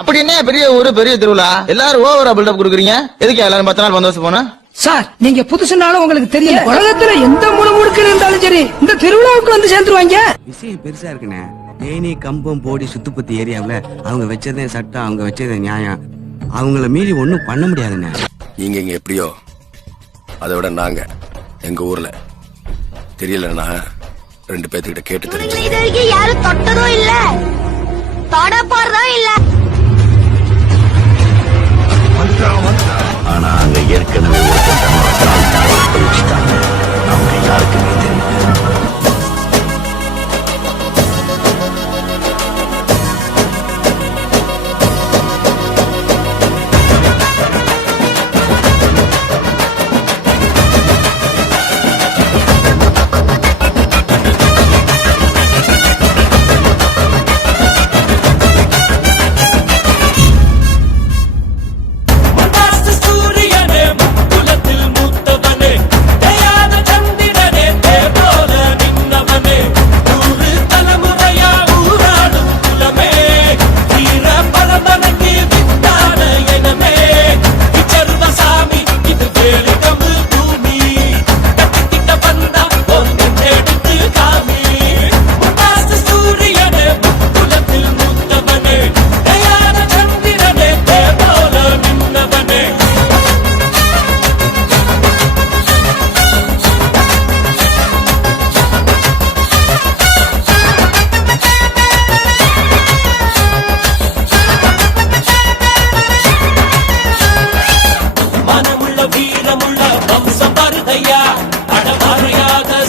அப்படி என்ன பெரிய ஊரு பெரிய திருவிழா எல்லாரும் ஓவரா பில்டப் கொடுக்குறீங்க? எதுக்கு எல்லாரும் 10 நாள் பந்தோபஸ்து போனா? சார் நீங்க புதுசுனாலும் உங்களுக்கு தெரியல, உலகத்துல எந்த முழுமுடுக்கு இருந்தாலும் சரி இந்த திருவிழாவுக்கு வந்து சேர்ந்துருவாங்க. விஷயம் பெருசா இருக்குண்ணே. தேனி கம்பம் போடி சுத்துப்பத்தி ஏரியாவுல அவங்க வச்சதே சட்டம், அவங்க வச்சதே நியாயம். அவங்கள மீறி ஒண்ணும் பண்ண முடியாதுண்ணே. நீங்க இங்க எப்படியோ அதை விட நாங்க எங்க ஊர்ல தெரியலன்னா 2 பேர்த்துக்கிட்ட கேட்டு தெரிஞ்சு இது வரைக்கும் யாரும் தொட்டதும் இல்ல, தொட போறதும் இல்ல. ஆனா அங்க ஏற்கனவே அவங்க யாருக்குமே தெரியல.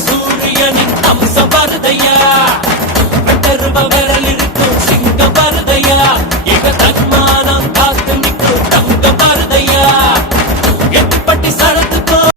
சூரியனின் அம்சம் வருதையா, விரலில் இருக்கும் சிங்கம்